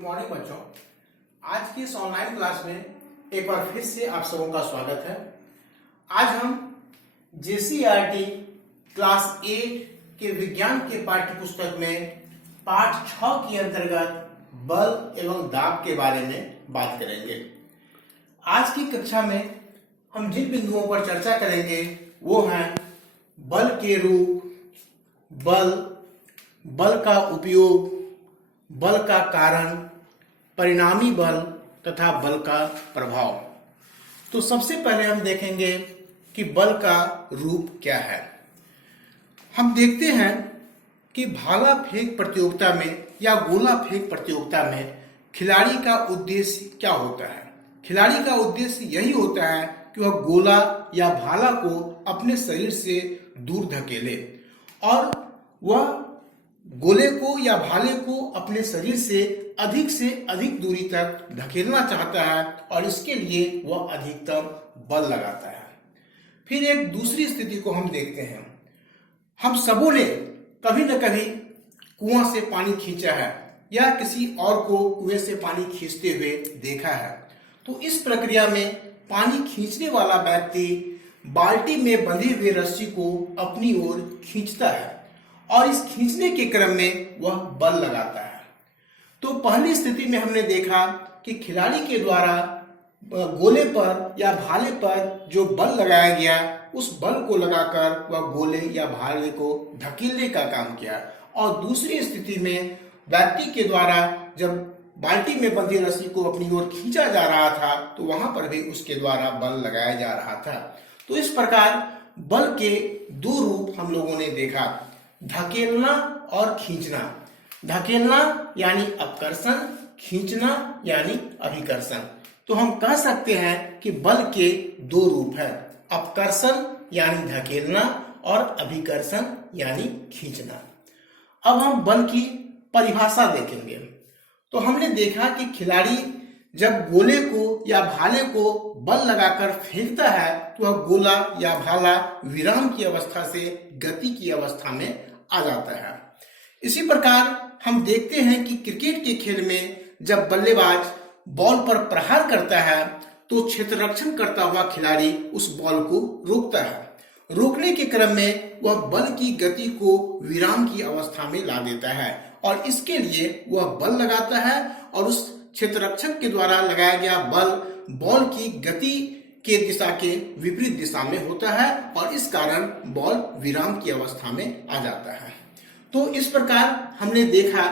Good morning बच्चों। आज की इस ऑनलाइन क्लास में एक बार फिर से आप सबों का स्वागत है। आज हम JCERT क्लास 8 के विज्ञान के पाठ्य पुस्तक में पाठ 6 के अंतर्गत बल एवं दाब के बारे में बात करेंगे। आज की कक्षा में हम जिन बिंदुओं पर चर्चा करेंगे वो हैं बल के रूप, बल का उपयोग, बल का कारण, परिणामी बल तथा बल का प्रभाव। तो सबसे पहले हम देखेंगे कि बल का रूप क्या है। हम देखते हैं कि भाला फेंक प्रतियोगिता में या गोला फेंक प्रतियोगिता में खिलाड़ी का उद्देश्य क्या होता है। खिलाड़ी का उद्देश्य यही होता है कि वह गोला या भाला को अपने शरीर से दूर धकेले और वह गोले को या भाले को अपने शरीर से अधिक दूरी तक धकेलना चाहता है और इसके लिए वह अधिकतम बल लगाता है। फिर एक दूसरी स्थिति को हम देखते हैं। हम सबों ने कभी न कभी कुआं से पानी खींचा है या किसी और को कुएं से पानी खींचते हुए देखा है। तो इस प्रक्रिया में पानी खींचने वाला व्यक्ति बाल्टी में बंधी हुई रस्सी को अपनी ओर खींचता है और इस खींचने के क्रम में वह बल लगाता है। तो पहली स्थिति में हमने देखा कि खिलाड़ी के द्वारा गोले पर या भाले पर जो बल लगाया गया उस बल को लगाकर वह गोले या भाले को धकेलने का काम किया और दूसरी स्थिति में व्यक्ति के द्वारा जब बाल्टी में बंधी रस्सी को अपनी ओर खींचा जा रहा था तो वहां पर भी उसके द्वारा बल लगाया जा रहा था। तो इस प्रकार बल के दो रूप हम लोगों ने देखा, धकेलना और खींचना। धकेलना यानी अपकर्षण, खींचना यानी अभिकर्षण। तो हम कह सकते हैं कि बल के दो रूप हैं, अपकर्षण यानी धकेलना और अभिकर्षण यानी खींचना। अब हम बल की परिभाषा देखेंगे। तो हमने देखा कि खिलाड़ी जब गोले को या भाले को बल लगाकर फेंकता है तो वह गोला या भाला विराम की अवस्था से गति की अवस्था में आ जाता है। इसी प्रकार हम देखते हैं कि क्रिकेट के खेल में जब बल्लेबाज बॉल पर प्रहार करता है तो क्षेत्ररक्षण करता हुआ खिलाड़ी उस बॉल को रोकता है। रोकने के क्रम में वह बल की गति को विराम की अवस्था में ला देता है और इसके लिए वह बल लगाता है और उस क्षेत्ररक्षक के द्वारा लगाया गया बल बॉल की गति के दिशा के विपरीत दिशा में होता है और इस कारण बॉल विराम की अवस्था में आ जाता है। तो इस प्रकार हमने देखा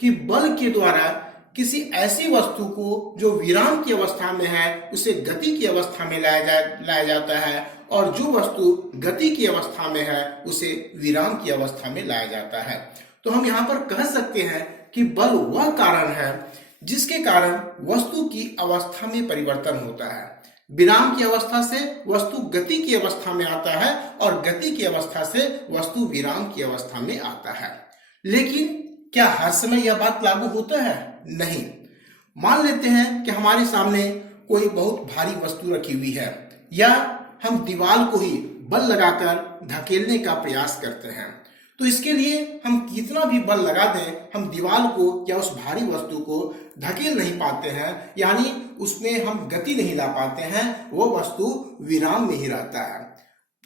कि बल के द्वारा किसी ऐसी वस्तु को जो विराम की अवस्था में है उसे गति की अवस्था में लाया जाता है और जो वस्तु गति की अवस्था में है उसे विराम की अवस्था में लाया जाता है। तो हम यहाँ पर कह सकते हैं कि बल वह कारण है जिसके कारण वस्तु की अवस्था में परिवर्तन होता है। विराम की अवस्था से वस्तु गति की अवस्था में आता है और गति की अवस्था से वस्तु विराम की अवस्था में आता है। लेकिन क्या हर समय यह बात लागू होता है? नहीं। मान लेते हैं कि हमारे सामने कोई बहुत भारी वस्तु रखी हुई है या हम दीवार को ही बल लगाकर धकेलने का प्रयास करते हैं। तो इसके लिए हम कितना भी बल लगा दें हम दीवार को या उस भारी वस्तु को धकेल नहीं पाते हैं, यानी उसमें हम गति नहीं ला पाते हैं, वो वस्तु विराम में ही रहता है।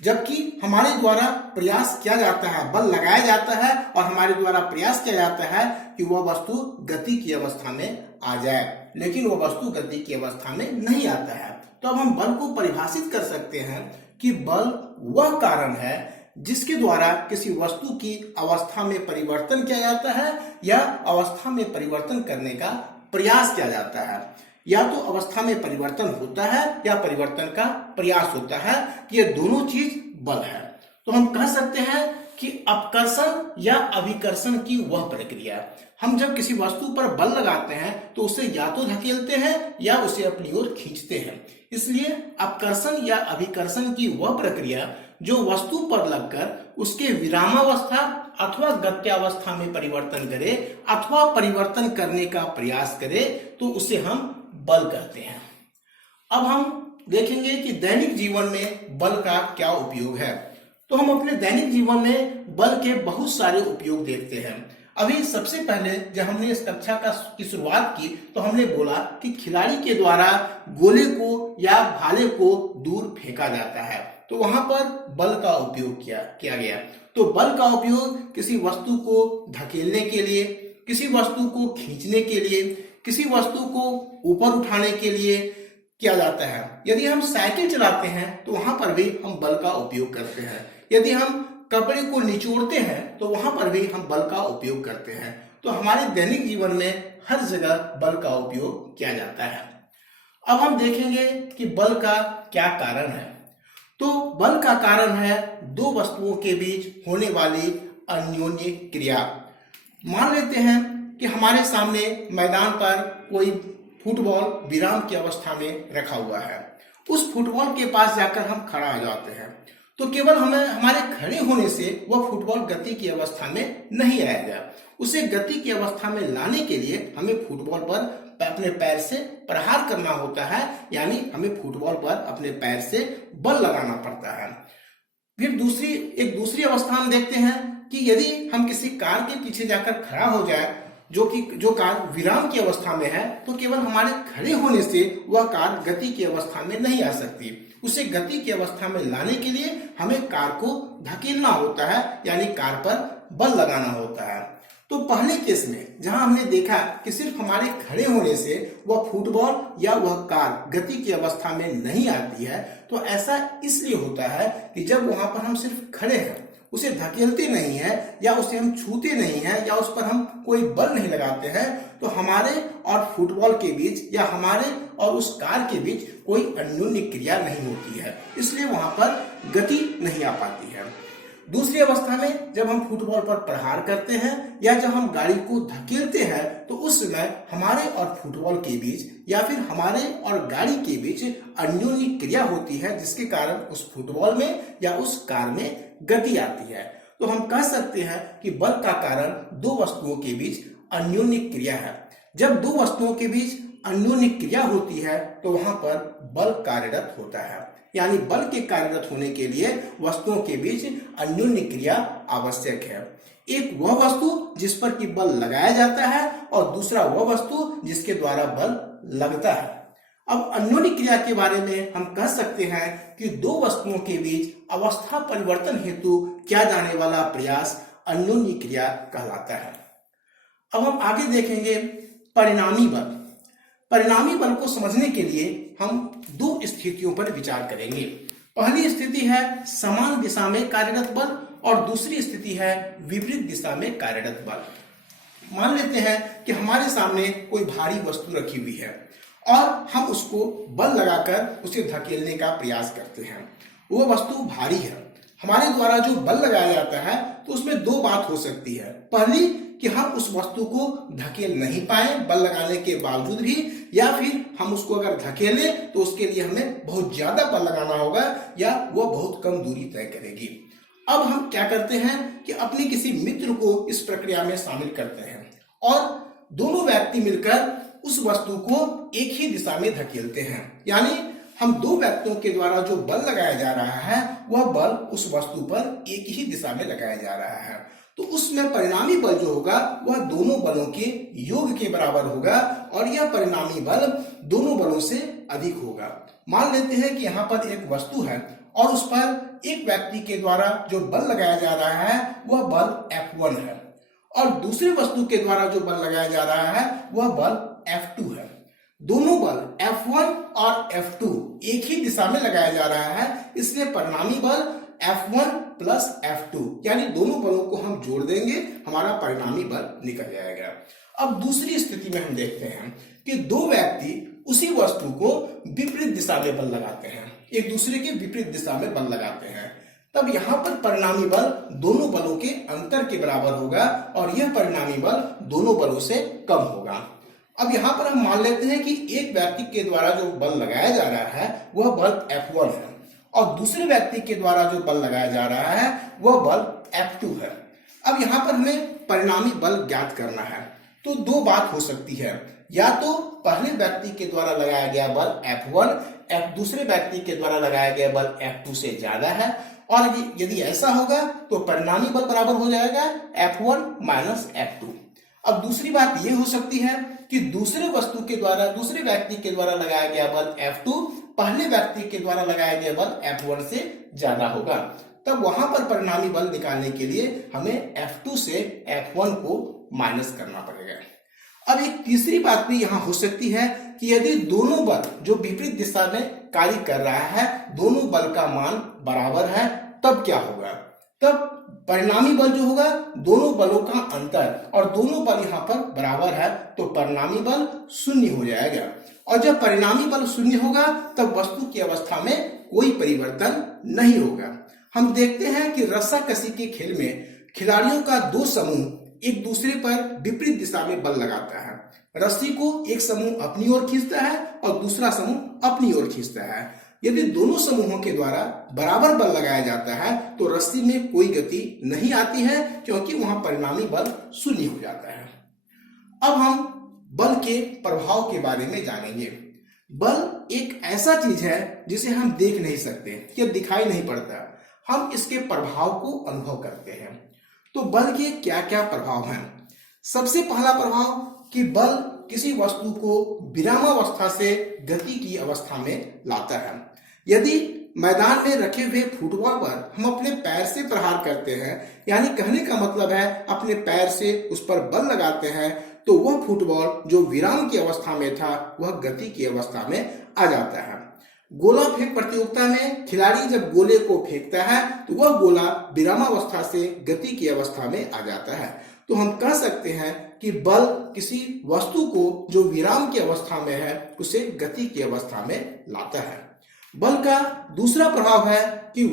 जबकि हमारे द्वारा प्रयास किया जाता है, बल लगाया जाता है और हमारे द्वारा प्रयास किया जाता है कि वह वस्तु गति की अवस्था में आ जाए, लेकिन वह वस्तु गति की अवस्था में नहीं आता है। तो अब हम बल को परिभाषित कर सकते हैं कि बल वह कारण है जिसके द्वारा किसी वस्तु की अवस्था में परिवर्तन किया जाता है या अवस्था में परिवर्तन करने का प्रयास किया जाता है। या तो अवस्था में परिवर्तन होता है या परिवर्तन का प्रयास होता है, ये दोनों चीज बल है। तो हम कह सकते हैं कि अपकर्षण या अभिकर्षण की वह प्रक्रिया, हम जब किसी वस्तु पर बल लगाते हैं तो उसे या तो धकेलते हैं या उसे अपनी ओर खींचते हैं। इसलिए अपकर्षण या अभिकर्षण की वह प्रक्रिया जो वस्तु पर लगकर उसके विरामावस्था अथवा गत्यावस्था में परिवर्तन करे अथवा परिवर्तन करने का प्रयास करे तो उसे हम बल कहते हैं। अब हम देखेंगे कि दैनिक जीवन में बल का क्या उपयोग है। तो हम अपने दैनिक जीवन में बल के बहुत सारे उपयोग देखते हैं। अभी सबसे पहले जब हमने इस कक्षा की शुरुआत की तो हमने बोला कि खिलाड़ी के द्वारा गोले को या भाले को दूर फेंका जाता है, तो वहां पर बल का उपयोग किया गया। तो बल का उपयोग किसी वस्तु को धकेलने के लिए, किसी वस्तु को खींचने के लिए, किसी वस्तु को ऊपर उठाने के लिए किया जाता है। यदि हम साइकिल चलाते हैं तो वहां पर भी हम बल का उपयोग करते हैं। यदि हम कपड़े को निचोड़ते हैं तो वहां पर भी हम बल का उपयोग करते हैं। तो हमारे दैनिक जीवन में हर जगह बल का उपयोग किया जाता है। अब हम देखेंगे कि बल का क्या कारण है। तो बल का कारण है दो वस्तुओं के बीच होने वाली अन्योन्य क्रिया। मान लेते हैं कि हमारे सामने मैदान पर कोई फुटबॉल विराम की अवस्था में रखा हुआ है। उस फुटबॉल के पास जाकर हम खड़ा हो जाते हैं, तो केवल हमें हमारे खड़े होने से वह फुटबॉल गति की अवस्था में नहीं आएगा। उसे गति की अवस्था में लाने के लिए हमें फुटबॉल पर अपने पैर से प्रहार करना होता है, यानी हमें फुटबॉल पर अपने पैर से बल लगाना पड़ता है। फिर दूसरी अवस्था हम देखते हैं कि यदि हम किसी कार के पीछे जाकर खड़ा हो जाए, जो कार विराम की अवस्था में है, तो केवल हमारे खड़े होने से वह कार गति की अवस्था में नहीं आ सकती। उसे गति की अवस्था में लाने के लिए हमें कार को धकेलना होता है, यानी कार पर बल लगाना होता है। तो पहले केस में जहां हमने देखा कि सिर्फ हमारे खड़े होने से वह फुटबॉल या वह कार गति की अवस्था में नहीं आती है, तो ऐसा इसलिए होता है कि जब वहां पर हम सिर्फ खड़े हैं, उसे धकेलते नहीं है या उसे हम छूते नहीं है या उस पर हम कोई बल नहीं लगाते हैं, तो हमारे और फुटबॉल के बीच या हमारे और उस कार के बीच कोई अन्योन्य क्रिया नहीं होती है, इसलिए वहां पर गति नहीं आ पाती है। दूसरी अवस्था में जब हम फुटबॉल पर प्रहार करते हैं या जब हम गाड़ी को धकेलते हैं, तो उस समय हमारे और फुटबॉल के बीच या फिर हमारे और गाड़ी के बीच अन्योन्य क्रिया होती है, जिसके कारण उस फुटबॉल में या उस कार में गति आती है। तो हम कह सकते हैं कि बल का कारण दो वस्तुओं के बीच अन्योन्य क्रिया है। जब दो वस्तुओं के बीच अन्योन्य क्रिया होती है तो वहां पर बल कार्यरत होता है, यानी बल के कार्यरत होने के लिए वस्तुओं के बीच अन्योन्य क्रिया आवश्यक है। एक वह वस्तु जिस पर कि बल लगाया जाता है और दूसरा वह वस्तु जिसके द्वारा बल लगता है। अब अन्योन्य क्रिया के बारे में हम कह सकते हैं कि दो वस्तुओं के बीच अवस्था परिवर्तन हेतु किया जाने वाला प्रयास अन्योन्य क्रिया कहलाता है। अब हम आगे देखेंगे परिणामी बल। परिणामी बल को समझने के लिए हम दो स्थितियों पर विचार करेंगे। पहली स्थिति है समान दिशा में कार्यरत बल और दूसरी स्थिति है विपरीत दिशा में कार्यरत बल। मान लेते हैं कि हमारे सामने कोई भारी वस्तु रखी हुई है और हम उसको बल लगाकर उसे धकेलने का प्रयास करते हैं। वो वस्तु भारी है, हमारे द्वारा जो बल लगाया जाता है तो उसमें दो बात हो सकती है। पहली कि हम उस वस्तु को धकेल नहीं पाए बल लगाने के बावजूद भी, या फिर हम उसको अगर धकेलें तो उसके लिए हमें बहुत ज्यादा बल लगाना होगा या वो बहुत कम दूरी तय करेगी। अब हम क्या करते हैं कि अपने किसी मित्र को इस प्रक्रिया में शामिल करते हैं और दोनों व्यक्ति मिलकर उस वस्तु को एक ही दिशा में धकेलते हैं, यानी हम दो व्यक्तियों के द्वारा जो बल लगाया जा रहा है वह बल उस वस्तु पर एक ही दिशा में लगाया जा रहा है। तो उसमें परिणामी बल जो होगा वह दोनों बलों के योग के बराबर होगा और यह परिणामी बल दोनों बलों से अधिक होगा। मान लेते हैं कि यहाँ पर एक वस्तु है और उस पर एक व्यक्ति के द्वारा जो बल लगाया जा रहा है वह बल F1 है और दूसरे वस्तु के द्वारा जो बल लगाया जा रहा है वह बल F2 है। दोनों बल F1 और F2 एक ही दिशा में लगाया जा रहा है, इसलिए परिणामी बल F1 प्लस F2, यानी दोनों बलों को हम जोड़ देंगे, हमारा परिणामी बल निकल जाएगा। अब दूसरी स्थिति में हम देखते हैं कि दो व्यक्ति उसी वस्तु को विपरीत दिशा में बल लगाते हैं, एक दूसरे के विपरीत दिशा में बल लगाते हैं। तब यहाँ पर परिणामी बल दोनों बलों के अंतर के बराबर होगा और यह परिणामी बल दोनों बलों से कम होगा। अब यहाँ पर हम मान लेते हैं कि एक व्यक्ति के द्वारा जो बल लगाया जा रहा है वह बल F1 है और दूसरे व्यक्ति के द्वारा जो बल लगाया जा रहा है वह बल F2 है। अब यहाँ पर हमें परिणामी बल ज्ञात करना है, तो दो बात हो सकती है, या तो पहले व्यक्ति के द्वारा लगाया गया बल F1 दूसरे व्यक्ति के द्वारा लगाया गया बल F2 से ज्यादा है, और यदि ऐसा होगा तो परिणामी बल बराबर हो जाएगा F1 माइनस F2। अब दूसरी बात यह हो सकती है कि दूसरे वस्तु के द्वारा, दूसरे व्यक्ति के द्वारा लगाया गया बल F2 पहले व्यक्ति के द्वारा लगाया गया बल F1 से ज्यादा होगा, तब वहां पर परिणामी बल निकालने के लिए हमें F2 से F1 को माइनस करना पड़ेगा। अब एक तीसरी बात भी यहां हो सकती है कि यदि दोनों बल जो विपरीत दिशा में कार्य कर रहा है, दोनों बल का मान बराबर है, तब क्या होगा? तब परिणामी बल जो होगा दोनों बलों का अंतर, और दोनों बल यहाँ पर बराबर है तो परिणामी बल शून्य हो जाएगा। और जब परिणामी बल शून्य होगा तब वस्तु की अवस्था में कोई परिवर्तन नहीं होगा। हम देखते हैं कि रस्साकशी के खेल में खिलाड़ियों का दो समूह एक दूसरे पर विपरीत दिशा में बल लगाता है। रस्सी को एक समूह अपनी ओर खींचता है और दूसरा समूह अपनी ओर खींचता है। यदि दोनों समूहों के द्वारा बराबर बल लगाया जाता है तो रस्सी में कोई गति नहीं आती है, क्योंकि वहां परिणामी बल शून्य हो जाता है। अब हम बल के प्रभाव के बारे में जानेंगे। बल एक ऐसा चीज है जिसे हम देख नहीं सकते या दिखाई नहीं पड़ता, हम इसके प्रभाव को अनुभव करते हैं। तो बल के क्या क्या प्रभाव हैं? सबसे पहला प्रभाव कि बल किसी वस्तु को विरामावस्था से गति की अवस्था में लाता है। यदि मैदान में रखे हुए फुटबॉल पर हम अपने पैर से प्रहार करते हैं, यानी कहने का मतलब है अपने पैर से उस पर बल लगाते हैं, तो वह फुटबॉल जो विराम की अवस्था में था वह गति की अवस्था में आ जाता है। गोला फेंक प्रतियोगिता में खिलाड़ी जब गोले को फेंकता है तो वह गोला विरामावस्था से गति की अवस्था में आ जाता है। तो हम कह सकते हैं कि बल किसी वस्तु को जो विराम की अवस्था में है उसे गति की अवस्था में लाता है। बल का दूसरा प्रभाव है कि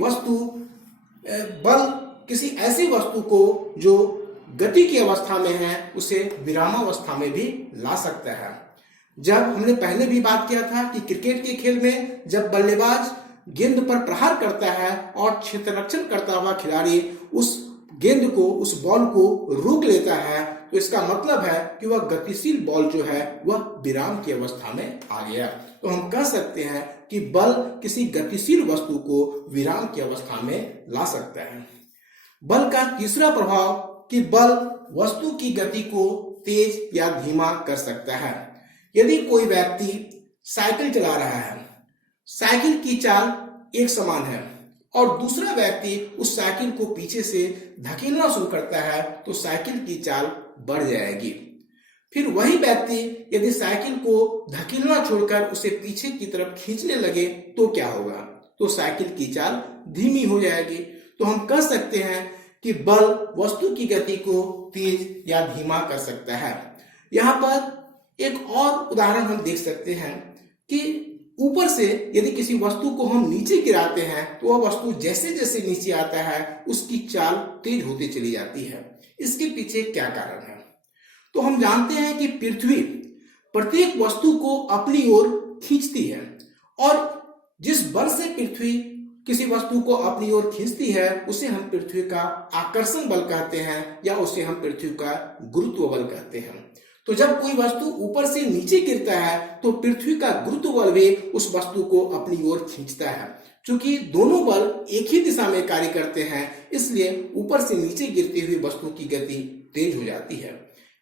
बल किसी ऐसी वस्तु को जो गति की अवस्था में है उसे विरामावस्था में भी ला सकता है। जब हमने पहले भी बात किया था कि क्रिकेट के खेल में जब बल्लेबाज गेंद पर प्रहार करता है और क्षेत्ररक्षण करता हुआ खिलाड़ी उस गेंद को, उस बॉल को रोक लेता है, तो इसका मतलब है कि वह गतिशील बॉल जो है वह विराम की अवस्था में आ गया। तो हम कह सकते हैं कि बल किसी गतिशील वस्तु को विराम की अवस्था में ला सकता है। बल का तीसरा प्रभाव कि बल वस्तु की गति को तेज या धीमा कर सकता है। यदि कोई व्यक्ति साइकिल चला रहा है, साइकिल की चाल एक समान है और दूसरा व्यक्ति उस साइकिल को पीछे से धकेलना शुरू करता है तो साइकिल की चाल बढ़ जाएगी। फिर वही व्यक्ति यदि साइकिल को धकेलना छोड़कर उसे पीछे की तरफ खींचने लगे तो क्या होगा? तो साइकिल की चाल धीमी हो जाएगी। तो हम कह सकते हैं कि बल वस्तु की गति को तेज या धीमा कर सकता है। यहाँ पर एक और उदाहरण हम देख सकते हैं कि ऊपर से यदि किसी वस्तु को हम नीचे गिराते हैं तो वह वस्तु जैसे जैसे नीचे आता है उसकी चाल तेज होती चली जाती है। इसके पीछे क्या कारण है? तो हम जानते हैं कि पृथ्वी प्रत्येक वस्तु को अपनी ओर खींचती है, और जिस बल से पृथ्वी किसी वस्तु को अपनी ओर खींचती है उसे हम पृथ्वी का आकर्षण बल कहते हैं या उसे हम पृथ्वी का गुरुत्व बल कहते हैं। तो जब कोई वस्तु ऊपर से नीचे गिरता है तो पृथ्वी का गुरुत्व बल भी उस वस्तु को अपनी ओर खींचता है। चूंकि दोनों बल एक ही दिशा में कार्य करते हैं इसलिए ऊपर से नीचे गिरती हुई वस्तु की गति तेज हो जाती है।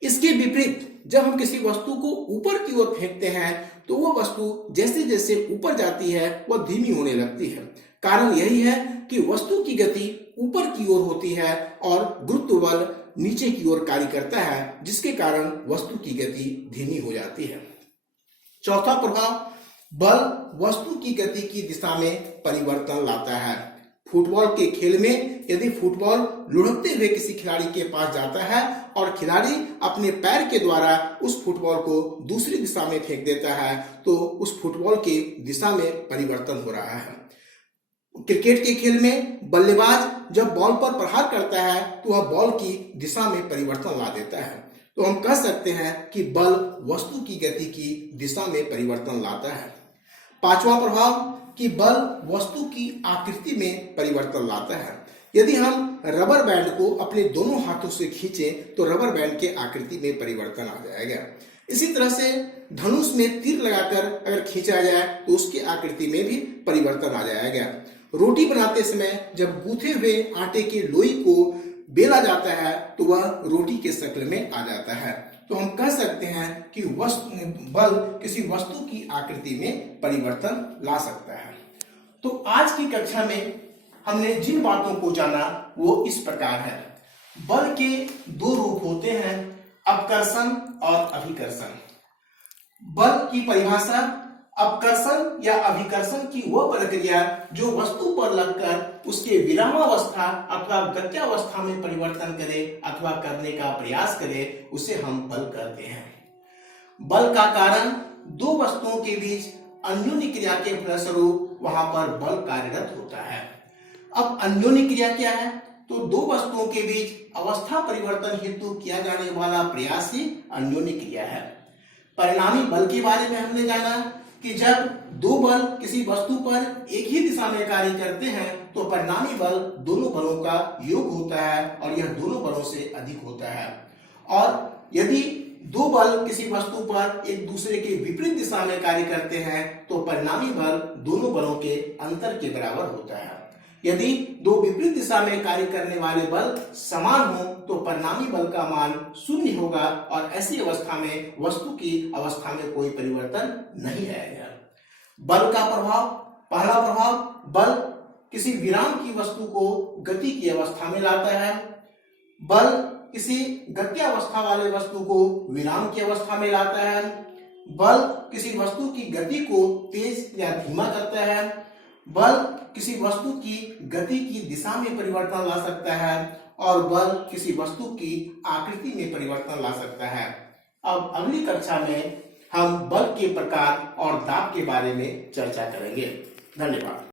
इसके विपरीत जब हम किसी वस्तु को ऊपर की ओर फेंकते हैं तो वह वस्तु जैसे जैसे ऊपर जाती है वह धीमी होने लगती है। कारण यही है कि वस्तु की गति ऊपर की ओर होती है और गुरुत्व बल नीचे की ओर कार्य करता है, जिसके कारण वस्तु की गति धीमी हो जाती है। चौथा प्रभाव, बल वस्तु की गति की दिशा में परिवर्तन लाता है। फुटबॉल के खेल में यदि फुटबॉल लुढ़कते हुए किसी खिलाड़ी के पास जाता है और खिलाड़ी अपने पैर के द्वारा उस फुटबॉल को दूसरी दिशा में फेंक देता है तो उस फुटबॉल के दिशा में परिवर्तन हो रहा है। क्रिकेट के खेल में बल्लेबाज जब बॉल पर प्रहार करता है तो वह बॉल की दिशा में परिवर्तन ला देता है। तो हम कह सकते हैं कि बल वस्तु की गति की दिशा में परिवर्तन लाता है। पांचवा प्रभाव कि बल वस्तु की आकृति में परिवर्तन लाता है। यदि हम रबर बैंड को अपने दोनों हाथों से खींचें तो रबर बैंड के आकृति में परिवर्तन आ जाएगा। इसी तरह से धनुष में तीर लगाकर अगर खींचा जाए तो उसकी आकृति में भी परिवर्तन आ जाएगा। रोटी बनाते समय जब गूंथे हुए आटे के लोई को बेला जाता है तो वह रोटी के शक्ल में आ जाता है। तो हम कह सकते हैं कि बल किसी वस्तु की आकृति में परिवर्तन ला सकता है। तो आज की कक्षा में हमने जिन बातों को जाना वो इस प्रकार है। बल के दो रूप होते हैं, अपकर्षण और अभिकर्षण। बल की परिभाषा, अपकर्षण या अभिकर्षण की वह प्रक्रिया जो वस्तु पर लगकर उसके विरामावस्था अथवा गत्यावस्था में परिवर्तन करे अथवा करने का प्रयास करे, उसे हम बल कहते हैं। बल का कारण दो वस्तुओं के बीच अन्योन्य क्रिया के फलस्वरूप वहां पर बल कार्यरत होता है। अब अन्योन्य क्रिया क्या है? तो दो वस्तुओं के बीच अवस्था परिवर्तन हेतु किया जाने वाला प्रयास ही अन्योन्य क्रिया है। परिणामी बल के बारे में हमने जाना कि जब दो बल किसी वस्तु पर एक ही दिशा में कार्य करते हैं तो परिणामी बल दोनों बलों का योग होता है और यह दोनों बलों से अधिक होता है। और यदि दो बल किसी वस्तु पर एक दूसरे के विपरीत दिशा में कार्य करते हैं तो परिणामी बल दोनों बलों के अंतर के बराबर होता है। यदि दो विपरीत दिशा में कार्य करने वाले बल समान हो तो परिणामी बल का मान शून्य होगा और ऐसी अवस्था में वस्तु की अवस्था में कोई परिवर्तन नहीं आएगा। बल का प्रभाव, पहला प्रभाव, बल किसी विराम की वस्तु को गति की अवस्था में लाता है। बल किसी गत्यावस्था वाले वस्तु को विराम की अवस्था में लाता है। बल किसी वस्तु की गति को तेज या धीमा करता है। बल किसी वस्तु की गति की दिशा में परिवर्तन ला सकता है और बल किसी वस्तु की आकृति में परिवर्तन ला सकता है। अब अगली कक्षा में हम बल के प्रकार और दाब के बारे में चर्चा करेंगे। धन्यवाद।